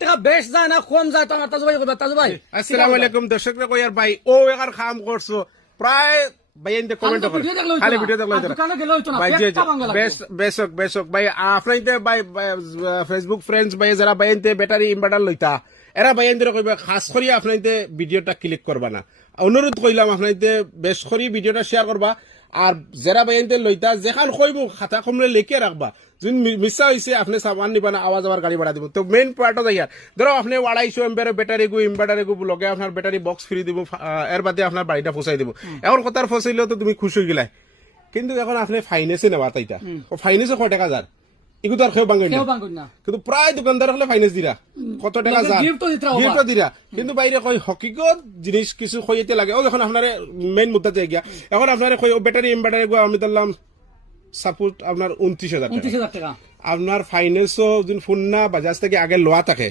টাকা বেশ যায় না কম যায় তো আমার তাজু ভাই কইবা তাজু ভাই আসসালামু আলাইকুম দর্শকরা কইয়ার ভাই ও একার কাম করছো প্রায় ভাই এনতে কমেন্ট করে খালি ভিডিও দেখলো দোকানে গেল হইতো না ভাই জি বেশক ভাই আপনাইতে ভাই ফেসবুক ফ্রেন্ডস ভাই যারা ভাই এনতে ব্যাটারি ইনভার্টার লইতা এরা ভাই এনতে কইবা খাস করি আপনাইতে ভিডিওটা ক্লিক করবা না অনুরোধ কইলাম আপনাইতে বেশ করি ভিডিওটা শেয়ার করবা আর যারা ভাই এনতে লইতা যেখান কইব খাতা কমলে লিখে রাখবা যদি মিসা হয়েছে আপনি সামান নিবা না আওয়াজ আবার গাড়ি ভাড়া দিব তো মেইন পয়েন্টও যাই ধরো আপনি 250 এম্পিয়ারের ব্যাটারি গু ইনভার্টারে গু লগে আপনার ব্যাটারি বক্স ফ্রি দিব এর বাদে আপনার বাড়িটা পৌঁছাই দিব এখন কথার ফসাইলেও তো তুমি খুশি হয়ে গেলাই কিন্তু এখন আপনি ফাইন্যান্সে নেওয়া তাইটা ফাইন্যান্সে কয় টাকা যার এগুলো তো আর কেউ বাঙ্গি না কিন্তু প্রায় দোকানদার হলে ফাইন্যান্স দিরা কত টাকা যার গিফট দিরা কিন্তু বাইরে কয় হকিকত জিনিস কিছু কইতে লাগে ও যখন আপনার মেইন মুদ্দা যাই গিয়া এখন আপনার কই ব্যাটারি ইনভার্টারে গু আমি দিলাম সাপোর্ট আপনার 29,000 টাকা আপনার ফাইন্যান্সও যদি ফোন না বাজাজ থেকে আগে লোয়া থাকে